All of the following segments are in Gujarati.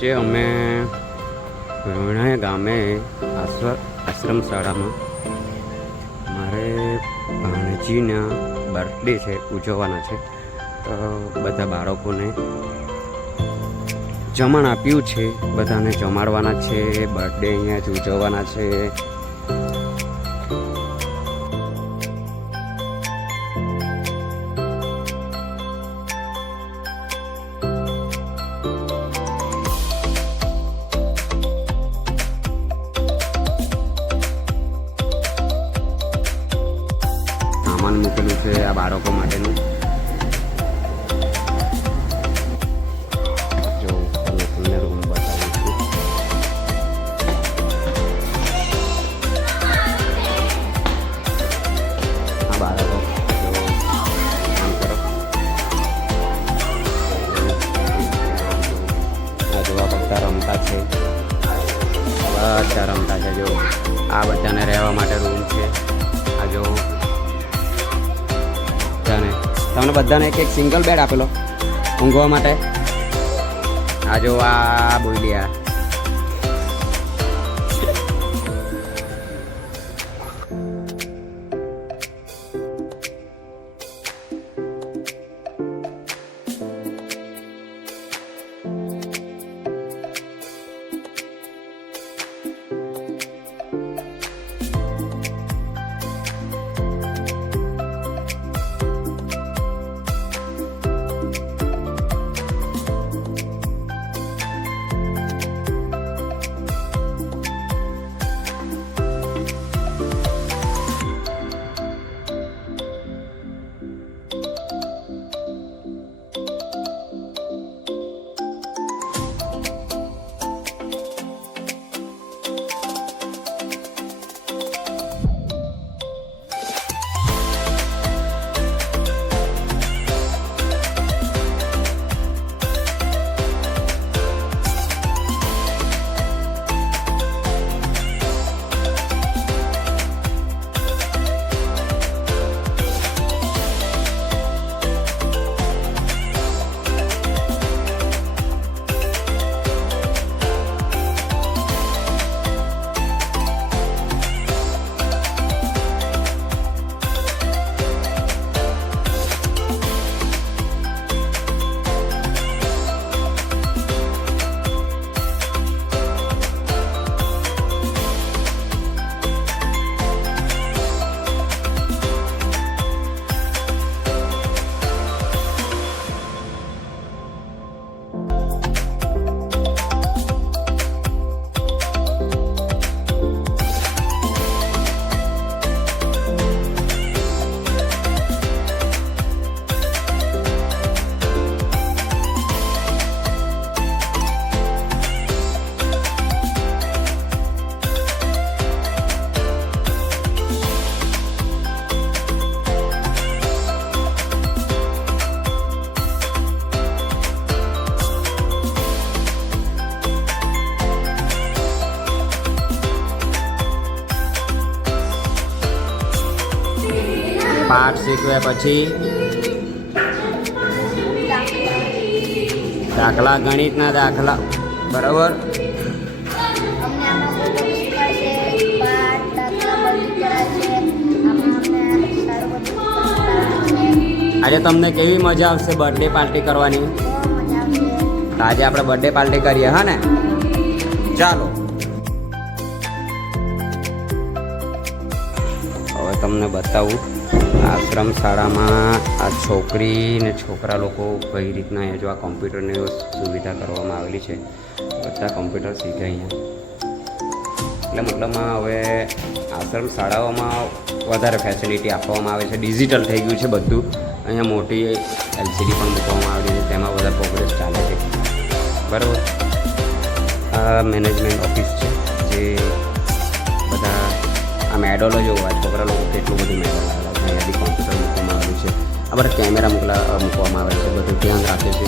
આજે અમે રોહિણા ગામે આશ્રમ શાળામાં મારે ભાણજીના બર્થડે છે, ઉજવવાના છે. તો બધા બાળકોને જમણ આપ્યું છે, બધાને જમાડવાના છે. બર્થડે અહીંયા જ ઉજવવાના છે. સામાન મૂકેલું છે આ બાળકો માટેનું. જો તમને રૂમ બતાવું છું. આ બાળકો જો કામ કરો. આ જોવા બધા રમતા છે, બધા રમતા છે. જો આ બધાને રહેવા માટે રૂમ છે. આ જો તમને બધાને એક સિંગલ બેડ આપેલો ઊંઘવા માટે. આ જો આ બોલ્યા પાઠ શીખવ્યા પછી દાખલા, ગણિતના દાખલા, બરાબર. આજે તમને કેવી મજા આવશે બર્થડે પાર્ટી કરવાની? આજે આપણે બર્થડે પાર્ટી કરીએ, હા ને? ચાલો હવે તમને બતાવું આશ્રમ શાળામાં આ છોકરી ને છોકરા લોકો કઈ રીતના અહીંયા જો આ કોમ્પ્યુટરની સુવિધા કરવામાં આવેલી છે. બધા કોમ્પ્યુટર શીખે અહીંયા. એટલે મતલબમાં હવે આશ્રમ શાળાઓમાં વધારે ફેસિલિટી આપવામાં આવે છે. ડિજિટલ થઈ ગયું છે બધું. અહીંયા મોટી LCD પણ મૂકવામાં આવેલી છે, તેમાં બધા પ્રોગ્રેસ ચાલે છે, બરાબર. આ મેનેજમેન્ટ ઓફિસ છે, જે બધા આ મેડલો જોવા છોકરા લોકો કેટલું બધું મેડલ આવેલા છે. અહીંયાથી કોમ્પ્યુટર મૂકવામાં આવેલું છે. આ બધા કેમેરા મૂકવામાં આવે છે, બધું ધ્યાન રાખે છે.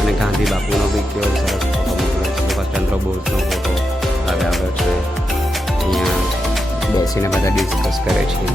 અને ગાંધી બાપુનો બી કેવો સરસ ફોટો મૂકેલો છે. સુભાષચંદ્ર બોઝનો ફોટો લગાવ્યો છે. અહીંયા બેસીને બધા ડિસ્કસ કરે છે.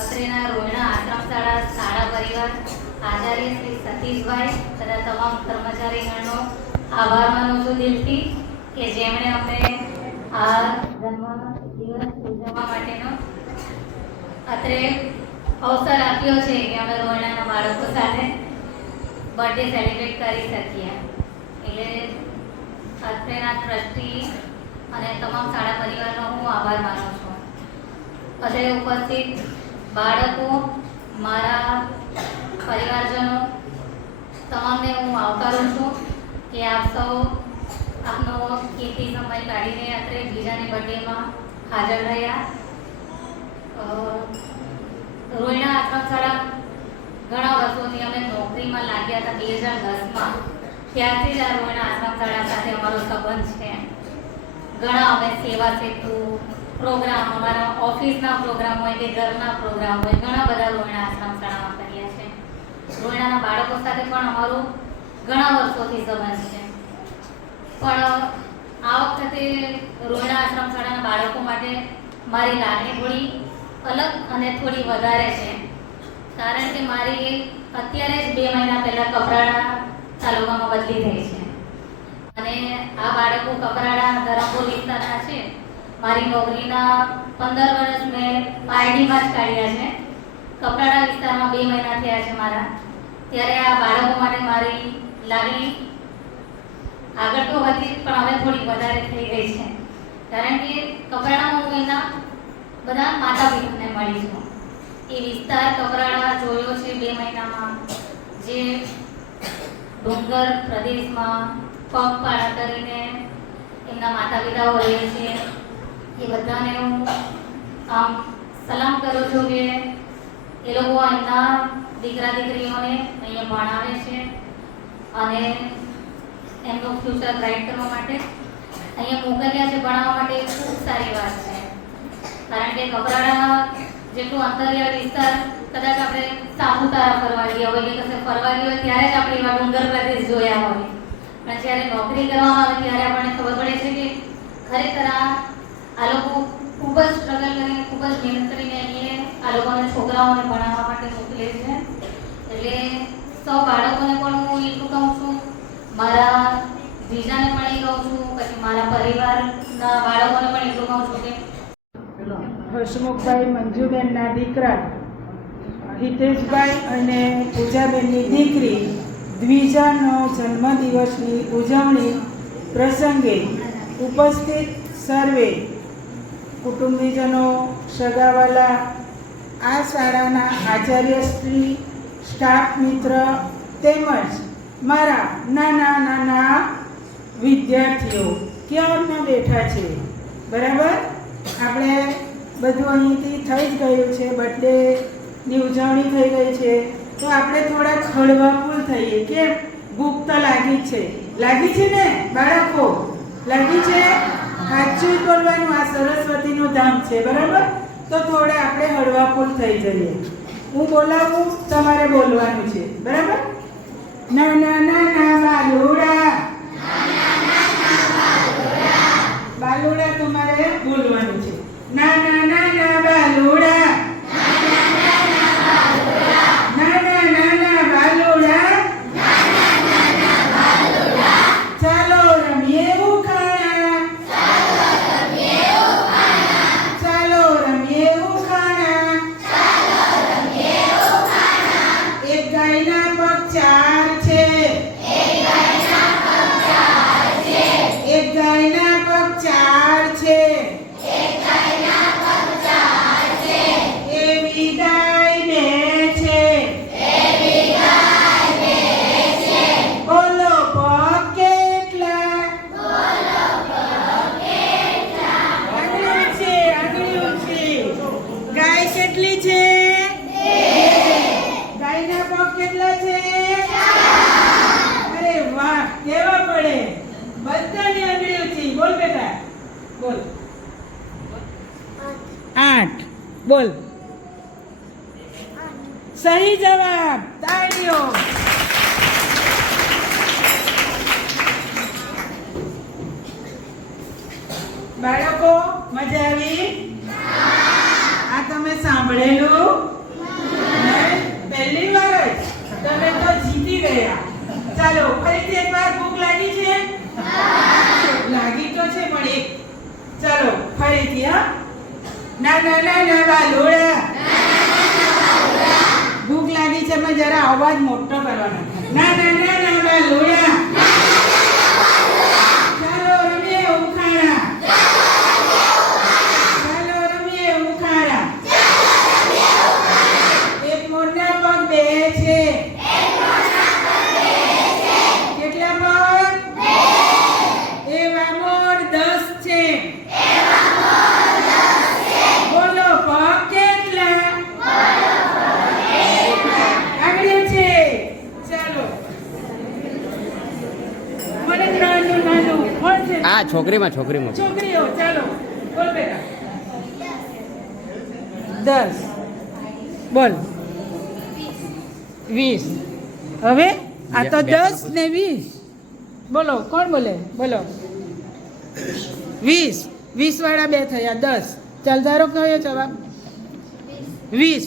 અત્રેના રોહિણા આશ્રમ શાળા પરિવાર આચાર્ય શ્રી સતીશભાઈ તથા તમામ કર્મચારીગણનો આભાર માનું છું દિલથી કે જેમણે અમને આ જન્મ દિવસ ઉજવવા માટેનો અત્રે અવસર આપ્યો છે કે અમે રોહિણાના બાળકો સાથે બર્થડે સેલિબ્રેટ કરી શકીએ. એટલે અત્રેના ટ્રસ્ટી અને તમામ શાળા પરિવારનો હું આભાર માનું છું. અત્રે ઉપસ્થિત બાળકો, મારા પરિવારજનો તમામને હું આવકારું છું કે આપ સૌ આપનો કિંમતી સમય કાઢીને અત્રે બીજાની બર્થડેમાં હાજર રહ્યા. રોહિણા આશ્રમ શાળા ઘણા વર્ષોથી અમે નોકરીમાં લાગ્યા હતા 2010માં. ત્યારથી જ આ રોહિણા આશ્રમ શાળા સાથે અમારો સંબંધ છે. ઘણા અમે સેવા સેતુ પ્રોગ્રામ, અમારા ઓફિસના પ્રોગ્રામ હોય કે ઘરના પ્રોગ્રામ હોય, ઘણા બધા રોહિણા આશ્રમ શાળામાં કર્યા છે. રોહિણાના બાળકો સાથે પણ અમારો ઘણા વર્ષોથી સંબંધ છે. પણ આ વખતે રોહિણા આશ્રમ શાળાના બાળકો માટે મારી લાગણી થોડી અલગ અને થોડી વધારે છે. કારણ કે મારી અત્યારે જ 2 મહિના પહેલા કપરાડા તાલુકામાં બદલી થઈ છે અને આ બાળકો કપરાડા ધરમપુર વિસ્તારના છે. મારી નોકરીના 15 વર્ષ મેં પારડીમાં જ કાઢ્યા છે. કપરાડા વિસ્તારમાં 2 મહિના થયા છે મારા. ત્યારે આ બાળકો માટે મારી લાગણી આગળ તો હતી પણ હવે થોડી વધારે થઈ ગઈ છે. કારણ કે કપરાડામાં હું એના બધા માતા પિતાને મળી છું. એ વિસ્તાર કપરાડા જોયો છે 2 મહિનામાં, જે ડુંગર પ્રદેશમાં પગપાળા કરીને એમના માતા પિતાઓ રહે છે. એ બધાને હું આમ સલામ કરું છું કે એ લોકો એમના દીકરા દીકરીઓને અહીંયા ભણાવે છે અને એમનું ફ્યુચર બ્રાઇટ કરવા માટે અહીંયા મોકલ્યા છે ભણાવવા માટે. ખૂબ સારી વાત છે. કારણ કે કપરાડા જેટલું અંતરિયાળ વિસ્તાર કદાચ આપણે સાપુતારા ફરવા ગયા હોય કે કશે ફરવા ગયા હોય ત્યારે જ આપણે એવા ડુંગર પ્રદેશ જોયા હોય. પણ જ્યારે નોકરી કરવામાં આવે ત્યારે આપણને ખબર પડે છે કે ખરેખર આ લોકો ખૂબ જ સ્ટ્રગલ કરીને, ખૂબ જ મહેનત કરીને અહીંયા આ લોકોને છોકરાઓને ભણાવવા માટે મોકલે છે. એટલે સૌ બાળકોને પણ હું એટલું કહું છું, મારા બીજાને પણ એ કહું છું, પછી મારા પરિવારના બાળકોને પણ એટલું કહું છું કે હસમુખભાઈ મંજુબેનના દીકરા હિતેશભાઈ અને પૂજાબેનની દીકરી દ્વિજાનો જન્મદિવસની ઉજવણી પ્રસંગે ઉપસ્થિત સર્વે કુટુંબીજનો, સગાવાલા, આ શાળાના આચાર્યશ્રી, સ્ટાફ મિત્ર તેમજ મારા નાના નાના વિદ્યાર્થીઓ ક્યારના બેઠા છે. બરાબર, આપણે બધું અહીંથી થઈ જ ગયું છે. બર્થડેની ઉજવણી થઈ ગઈ છે તો આપણે થોડાક હળવાફૂલ થઈએ. કે ભૂખ તો લાગી છે, લાગી છે ને બાળકો? લાગી છે? સાચું બોલવાનું. આ સરસ્વતીનું ધામ છે. બરાબર, તો થોડા આપણે હળવાફૂલ થઈ જઈએ. હું બોલાવું, તમારે બોલવાનું છે. બરાબર? નાના નાના બાલુડા, બાલુડા તમારે બોલવાનું છે. નાના નાના બાલુડા, નાના નાના બાલુડા, ચાલો રમીએ ઉખાણા, ચાલો રમીએ ઉખાણા. એક ગાયના પગ 4 છે, એક બોલ. સહી જવાબ. તાળીઓ. બાળકો મજા આવી? આ તમે સાંભળેલું? પહેલી વાર જ તમે તો જીતી ગયા. ચાલો ફરીથી એકવાર ભૂખ લાગી છે? લાગી તો છે પણ એક. ચાલો ફરીથી હા. ના બાલુડા. ભૂખ લાગી છે પણ જરા અવાજ મોટો કરવાનો. ના બાલુડા. ચાલો રમીએ ઉખાણા. ચાલો રમીએ ઉખાણા. એક મોરના પગ બે છે. કેટલા પગ? એવા મોર 10 છે. બોલો પગ કેટલા? આગળ છે. ચાલો મને નાનું કોણ છે? આ છોકરીમાં છોકરીઓ. ચાલો બોલ બેટા. 10 બોલ. 20. હવે આ તો 10 ને 20. બોલો કોણ બોલે? બોલો 20. 20 વાળા બે થયા 10. ચાલ ધારો કયો જવાબ? 20.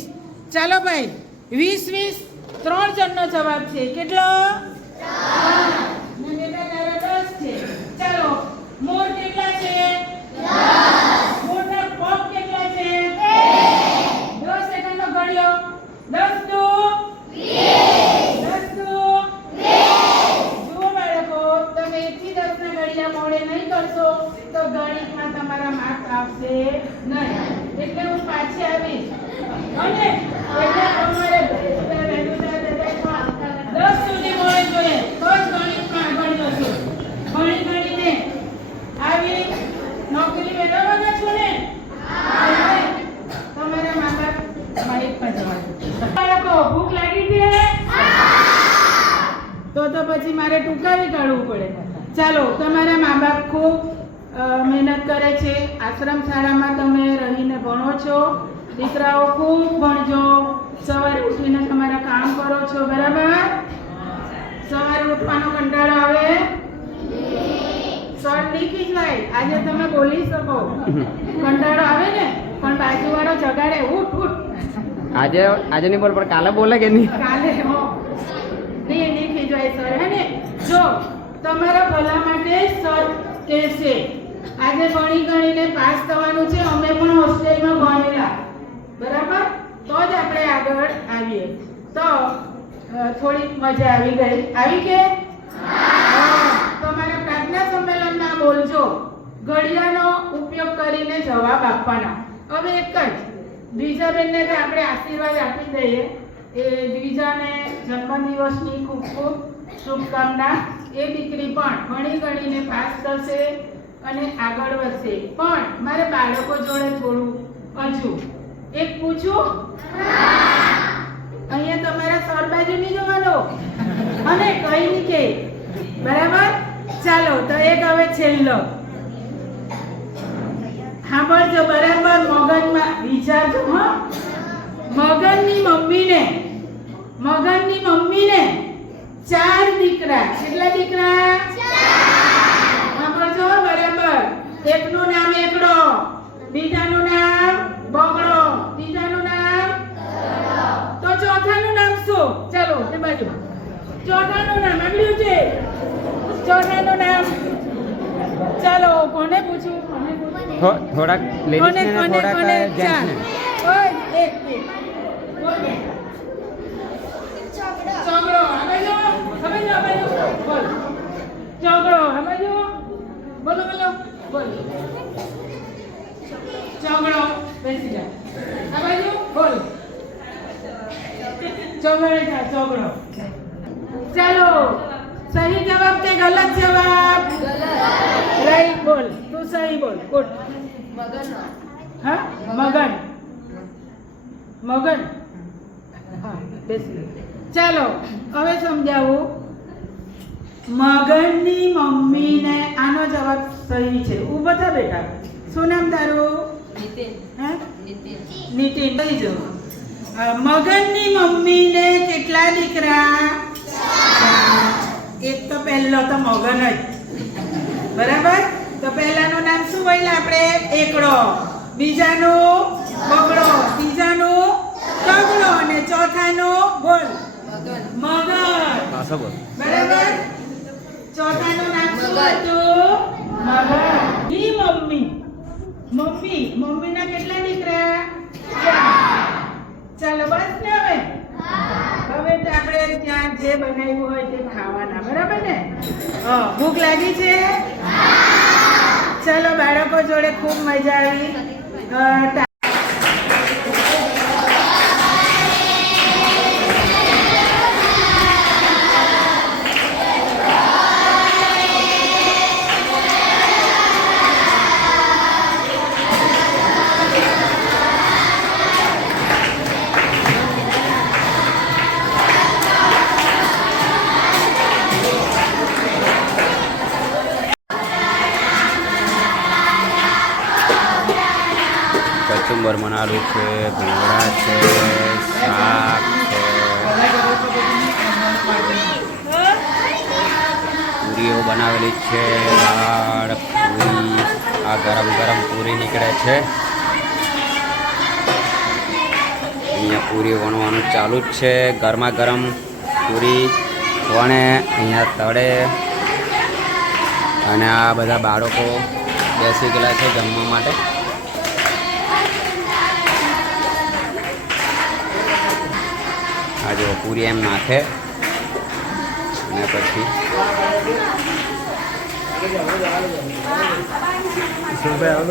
ચાલો ભાઈ 20 ત્રણ જણનો જવાબ છે. કેટલો? 3. ને બેટા તારા 10 છે. ચાલો મોર કેટલા છે? 10. મોરના પગ કેટલા છે? 10 સેકન્ડનો ઘડિયો. 10 દુ 20. 10 દુ 20. જુઓ બાળકો, તમે 1 થી 10 ના ઘડિયા મોડે નહીં કરશો તો ગણિતમાં તમારા માર્ક આવશે નહીં. એટલે હું પાછી આવીશ અને એટલે તમારે 10 સુધી મોડે જોઈએ તો જ ગણિતમાં આગળ જશો. ગણીને આવી નોકરી મેળવવાના છો ને? તમારા મા બાપ માઇક પર જવા દો. બાળકો ભૂખ લાગી છે? તો પછી મારે ટૂંકાવી કાઢવું પડે. ચાલો તમારા મા બાપ ખૂબ મહેનત કરે છે. આશ્રમ શાળામાં તમે રહીને ભણો છો. દીકરાઓ ખૂબ ભણજો. સવારે ઉઠીને તમારા કામ કરો છો. બરાબર? સવારે ઉઠવાનો કંટાળો આવે? સર નહીં ખીજવાય. આજે તમે બોલી શકો. કંટાળો આવે ને પણ બાજુવાળો જગાડે ઉઠ. આજે નહીં બોલ પણ કાલે બોલે કે નહીં? કાલે હો નહીં ખીજવાય સર. હે ને? જો તમારા ભલા માટે સર કહેશે આજે ગણીને પાસ થવાનું છે. અમે પણ હોસ્ટેલમાં ભણેલા. બરાબર? તો જ આપણે આગળ આવીએ. તો થોડીક મજા આવી ગઈ. આવી કે? તમારા પ્રાર્થના સંમેલનમાં બોલજો. ઘડિયાળનો ઉપયોગ કરીને જવાબ આપવાના. હવે એક જ દ્વિજાબેનને આપણે આશીર્વાદ આપી દઈએ. એ દ્વિજાને જન્મદિવસની ખૂબ ખૂબ શુભકામના. એ દીકરી પણ ગણીને પાસ થશે અને આગળ વધશે. પણ મારે બાળકો જોડે થોડું હજુ એક પૂછું? અહીંયા તમારા સર બાજુ નહીં જવાનો અને કઈ નહીં કે. બરાબર? ચાલો તો એક હવે છેલ્લો સાંભળજો. બરાબર મગજમાં વિચારજો. હા, મગનની મમ્મીને 4 દીકરા. કેટલા દીકરા? 4. સાંભળજો બરાબર. એકનું નામ એકડો, બીજાનું નામ બગડો, ત્રીજાનું નામ તો ચોથાનું નામ શું? ચાલો તે બાજુ. ચોથાનું નામ આગળ્યું છે. ચોથાનું નામ ચાલો કોને પૂછું? થોડાક લેડીઝ ને થોડાક જેન્ટ્સ ને. ઓય એક બોલ બે. ચોગડો સમજો બોલ. ચોગડો સમજો બોલો બોલ. ચોગડો બેસી જા. સમજો બોલ. ચોગડો. ચાલો સહી જવાબ કે ગલત જવાબ? રાઈટ બોલ. તું સહી બોલ. ગુડ. હા મગન. હા બેસી. ચાલો હવે સમજાવું. મગનની મમ્મીને આનો જવાબ સહી છે. ઊભો થા બેટા. શું નામ તારું? હે નીતિન કહી જો મગનની મમ્મીને કેટલા દીકરા? એક તો પહેલો તો મગન જ, બરાબર. તો પહેલાનું નામ શું બોલ્યા આપણે? એકડો. બીજાનું બગડો. ત્રીજાનું તગડો અને ચોથાનું બોલ મગન. બરાબર. ચોથાનું નામ શું હતું? મગન. ઈ મમ્મીના કેટલા દીકરા? ચાલો બસ ને હવે તો આપણે ત્યાં જે બનાવ્યું હોય તે ખાવાના, બરાબર ને? ભૂખ લાગી છે? ચલો બાળકો જોડે ખૂબ મજા આવી. કચુંબર બનાવેલું છે, ભૂંગળા છે, શાક છે, પૂરીઓ બનાવેલી છે, દાળ, પૂરી. આ ગરમ ગરમ પૂરી નીકળે છે. અહીંયા પૂરી વણવાનું ચાલુ જ છે. ગરમા ગરમ પૂરી વણે અહીંયા તળે. અને આ બધા બાળકો બેસી ગયેલા છે જમવા માટે. આ જો પૂરી એમ નાખે અને પછી ગરમ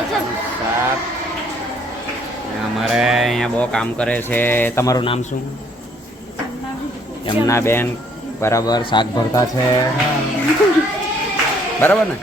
ગરમ શાક. અમારે અહીંયા બહુ કામ કરે છે. તમારું નામ શું? યમુના બેન. બરાબર. શાક ભરતા છે, બરાબર ને?